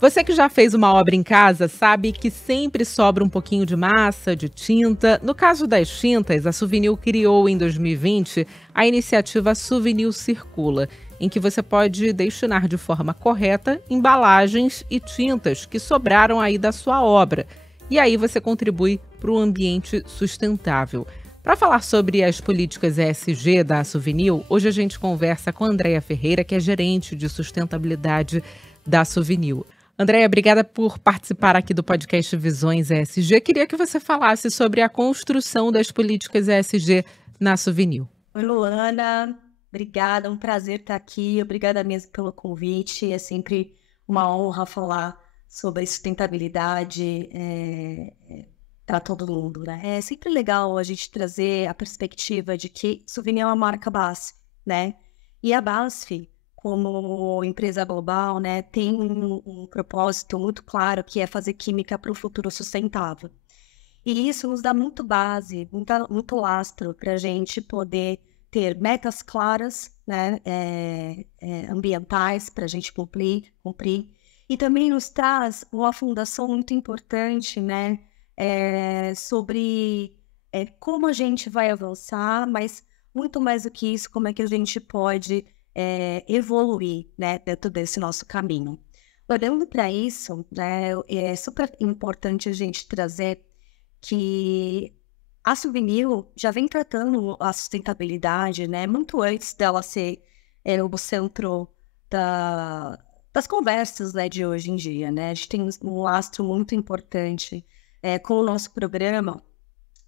Você que já fez uma obra em casa sabe que sempre sobra um pouquinho de massa, de tinta. No caso das tintas, a Suvinil criou em 2020 a iniciativa Suvinil Circula, em que você pode destinar de forma correta embalagens e tintas que sobraram aí da sua obra. E aí você contribui para o ambiente sustentável. Para falar sobre as políticas ESG da Suvinil, hoje a gente conversa com a Andréia Ferreira, que é gerente de sustentabilidade da Suvinil. Andréia, obrigada por participar aqui do podcast Visões ESG. Queria que você falasse sobre a construção das políticas ESG na Suvinil. Oi, Luana. Obrigada, um prazer estar aqui. Obrigada mesmo pelo convite. É sempre uma honra falar sobre sustentabilidade para todo mundo, né? É sempre legal a gente trazer a perspectiva de que Suvinil é uma marca BASF, né? E a BASF, como empresa global, né, tem um propósito muito claro, que é fazer química para o futuro sustentável. E isso nos dá muito base, muito lastro para a gente poder ter metas claras, né, ambientais para a gente cumprir. E também nos traz uma fundação muito importante, né, sobre como a gente vai avançar, mas muito mais do que isso, como é que a gente pode evoluir, né, dentro desse nosso caminho. Olhando para isso, né, é super importante a gente trazer que a Suvinil já vem tratando a sustentabilidade, né, muito antes dela ser o centro das conversas, né, de hoje em dia, né? A gente tem um lastro muito importante com o nosso programa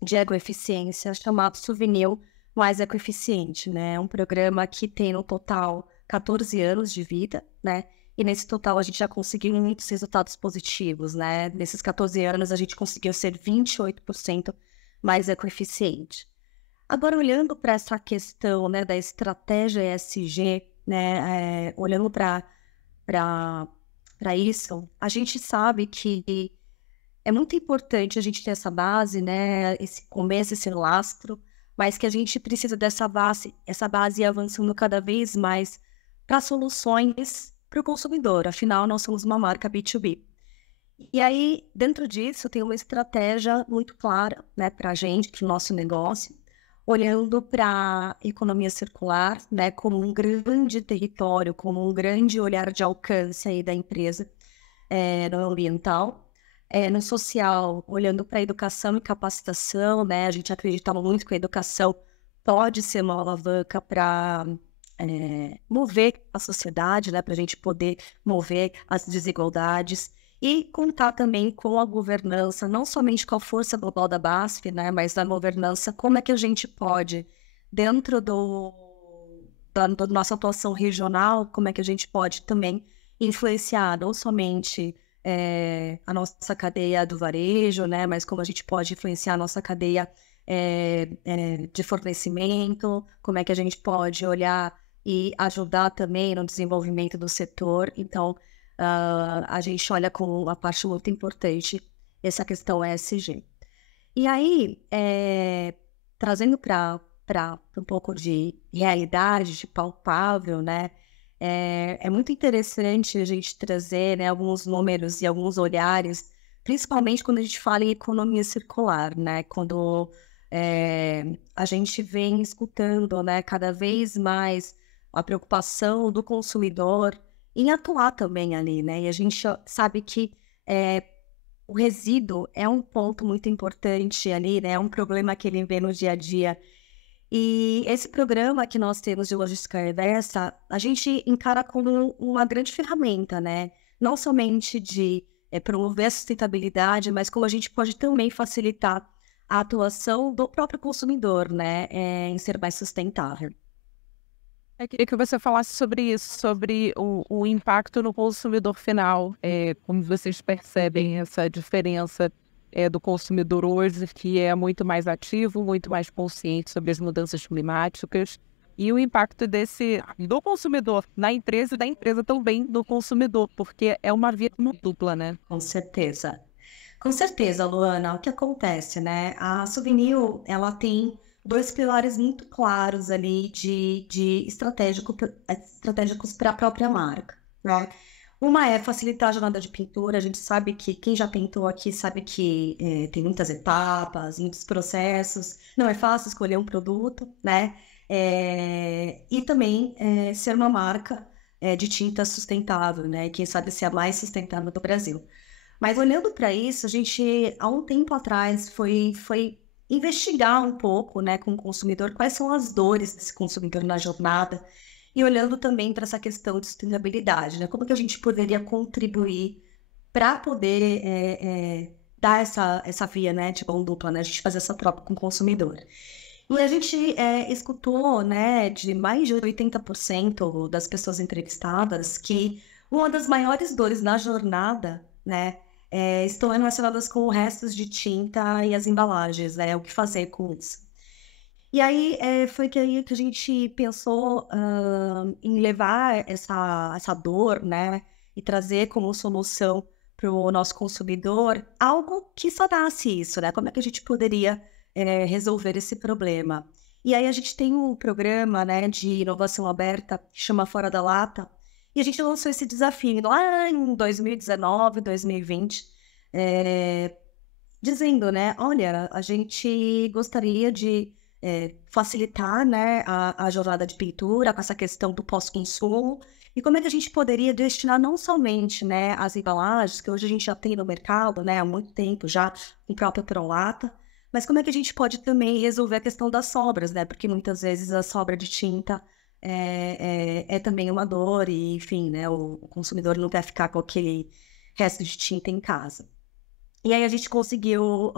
de ecoeficiência chamado Suvinil Mais Ecoeficiente, né? É um programa que tem no total 14 anos de vida, né? E nesse total a gente já conseguiu muitos resultados positivos, né? Nesses 14 anos a gente conseguiu ser 28% mais ecoeficiente. Agora, olhando para essa questão, né, da estratégia ESG, né, olhando para isso, a gente sabe que é muito importante a gente ter essa base, né, esse começo, esse lastro, mas que a gente precisa dessa base, essa base ir avançando cada vez mais para soluções para o consumidor. Afinal, nós somos uma marca B2B. E aí, dentro disso, tem uma estratégia muito clara, né, para a gente, para o nosso negócio, olhando para a economia circular, né, como um grande território, como um grande olhar de alcance aí da empresa no ambiental. No social, olhando para a educação e capacitação, né, a gente acredita muito que a educação pode ser uma alavanca para mover a sociedade, né, para a gente poder mover as desigualdades e contar também com a governança, não somente com a força global da BASF, né, mas da governança, como é que a gente pode, dentro da nossa atuação regional, como é que a gente pode também influenciar não somente a nossa cadeia do varejo, né, mas como a gente pode influenciar a nossa cadeia de fornecimento, como é que a gente pode olhar e ajudar também no desenvolvimento do setor. Então, a gente olha com uma parte muito importante essa questão ESG. E aí, trazendo para um pouco de realidade, de palpável, né? É muito interessante a gente trazer, né, alguns números e alguns olhares, principalmente quando a gente fala em economia circular, né? Quando a gente vem escutando, né, cada vez mais a preocupação do consumidor em atuar também ali, né? E a gente sabe que o resíduo é um ponto muito importante ali, né? É um problema que ele vê no dia a dia. E esse programa que nós temos de logística reversa, a gente encara como uma grande ferramenta, né? Não somente de promover a sustentabilidade, mas como a gente pode também facilitar a atuação do próprio consumidor, né? Em ser mais sustentável. Eu queria que você falasse sobre isso, sobre o impacto no consumidor final. Como vocês percebem essa diferença do consumidor hoje, que é muito mais ativo, muito mais consciente sobre as mudanças climáticas, e o impacto do consumidor na empresa e da empresa também no consumidor, porque é uma via dupla, né? Com certeza. Com certeza, Luana. O que acontece, né? A Suvinil, ela tem dois pilares muito claros ali de estratégicos para a própria marca, né? Uma é facilitar a jornada de pintura. A gente sabe que quem já pintou aqui sabe que tem muitas etapas, muitos processos. Não é fácil escolher um produto, né? E também ser uma marca de tinta sustentável, né? Quem sabe ser a mais sustentável do Brasil. Mas olhando para isso, a gente, há um tempo atrás, foi investigar um pouco, né, com o consumidor, quais são as dores desse consumidor na jornada, e olhando também para essa questão de sustentabilidade, né, como que a gente poderia contribuir para poder dar essa via, né, de mão dupla, né, a gente fazer essa troca com o consumidor. E a gente escutou, né, de mais de 80% das pessoas entrevistadas que uma das maiores dores na jornada, né, estão relacionadas com restos de tinta e as embalagens, né, o que fazer com isso. E aí foi que aí que a gente pensou em levar essa dor, né, e trazer como solução para o nosso consumidor algo que sanasse isso, né? Como é que a gente poderia resolver esse problema? E aí a gente tem um programa, né, de inovação aberta que chama Fora da Lata, e a gente lançou esse desafio lá em 2019, 2020, dizendo, né, olha, a gente gostaria de facilitar, né, a jornada de pintura com essa questão do pós-consumo, e como é que a gente poderia destinar não somente, né, as embalagens, que hoje a gente já tem no mercado, né, há muito tempo já, com o próprio Prolata, mas como é que a gente pode também resolver a questão das sobras, né, porque muitas vezes a sobra de tinta é também uma dor, e enfim, né, o consumidor não quer ficar com aquele resto de tinta em casa. E aí a gente conseguiu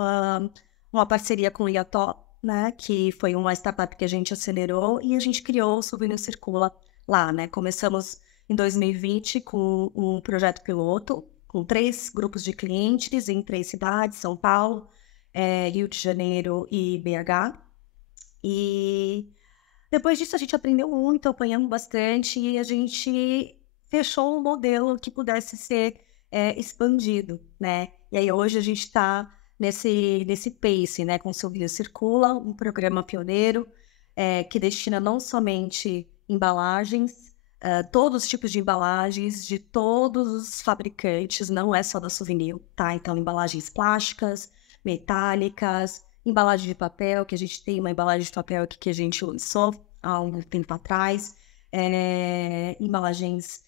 uma parceria com o Iató, né, que foi uma startup que a gente acelerou, e a gente criou o Souvenir Circula lá, né. Começamos em 2020 com um projeto piloto, com 3 grupos de clientes em 3 cidades, São Paulo, Rio de Janeiro e BH. E depois disso a gente aprendeu muito, apanhamos bastante, e a gente fechou um modelo que pudesse ser expandido, né? E aí hoje a gente está nesse pace, né? Com o Souvenir Circula, um programa pioneiro que destina não somente embalagens, todos os tipos de embalagens, de todos os fabricantes, não é só da Souvenir, tá? Então, embalagens plásticas, metálicas, embalagem de papel, que a gente tem uma embalagem de papel aqui que a gente lançou há um tempo atrás, embalagens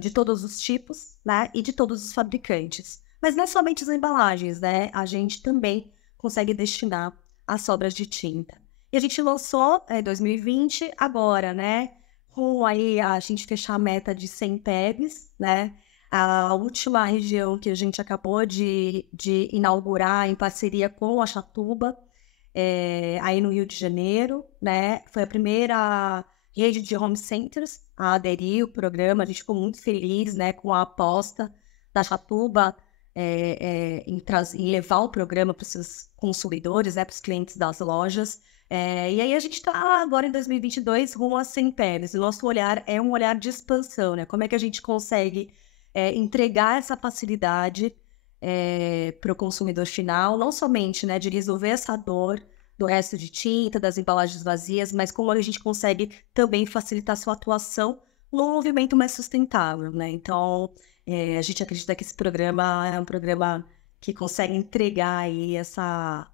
de todos os tipos, né, e de todos os fabricantes. Mas não é somente as embalagens, né, a gente também consegue destinar as sobras de tinta. E a gente lançou em 2020, agora, né, com aí a gente fechar a meta de 100 PEBs, né, a última região que a gente acabou de inaugurar em parceria com a Chatuba, aí no Rio de Janeiro, né? Foi a primeira rede de home centers a aderir ao programa. A gente ficou muito feliz, né, com a aposta da Chatuba em levar o programa para os seus consumidores, né, para os clientes das lojas. E aí a gente está agora em 2022 rumo a 100 PEBs. O nosso olhar é um olhar de expansão, né? Como é que a gente consegue entregar essa facilidade para o consumidor final, não somente, né, de resolver essa dor do resto de tinta, das embalagens vazias, mas como a gente consegue também facilitar sua atuação num movimento mais sustentável, né? Então, a gente acredita que esse programa é um programa que consegue entregar aí essa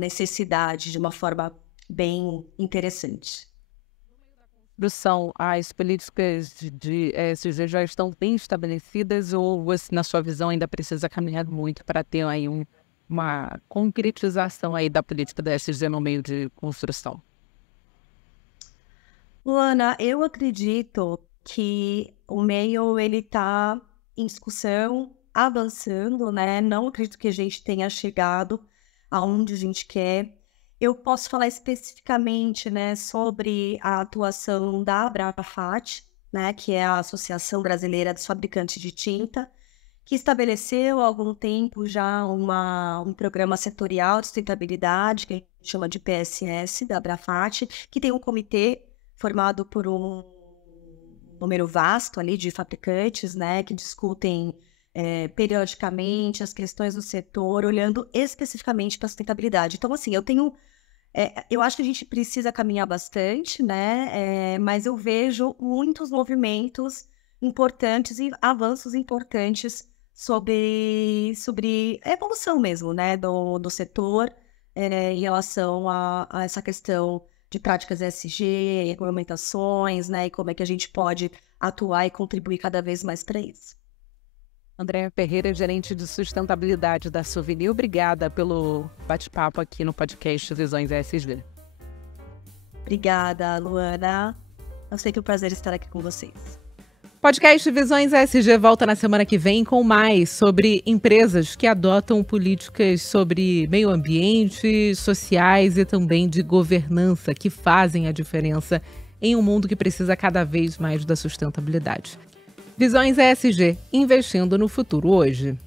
necessidade de uma forma bem interessante. Construção, as políticas de ESG já estão bem estabelecidas ou você, na sua visão, ainda precisa caminhar muito para ter aí uma concretização aí da política da ESG no meio de construção? Luana, eu acredito que o meio ele está em discussão, avançando, né? Não acredito que a gente tenha chegado aonde a gente quer. Eu posso falar especificamente, né, sobre a atuação da Abrafat, né, que é a Associação Brasileira dos Fabricantes de Tinta, que estabeleceu há algum tempo já um programa setorial de sustentabilidade, que a gente chama de PSS, da Abrafat, que tem um comitê formado por um número vasto ali de fabricantes, né, que discutem periodicamente as questões do setor, olhando especificamente para a sustentabilidade. Então, assim, eu acho que a gente precisa caminhar bastante, né, mas eu vejo muitos movimentos importantes e avanços importantes sobre a evolução mesmo, né, do setor em relação a essa questão de práticas ESG, regulamentações, né, e como é que a gente pode atuar e contribuir cada vez mais para isso. Andréa Ferreira, gerente de sustentabilidade da Suvinil, obrigada pelo bate-papo aqui no podcast Visões ESG. Obrigada, Luana. Eu sei que é um prazer estar aqui com vocês. Podcast Visões ESG volta na semana que vem com mais sobre empresas que adotam políticas sobre meio ambiente, sociais e também de governança que fazem a diferença em um mundo que precisa cada vez mais da sustentabilidade. Visões ESG, investindo no futuro hoje.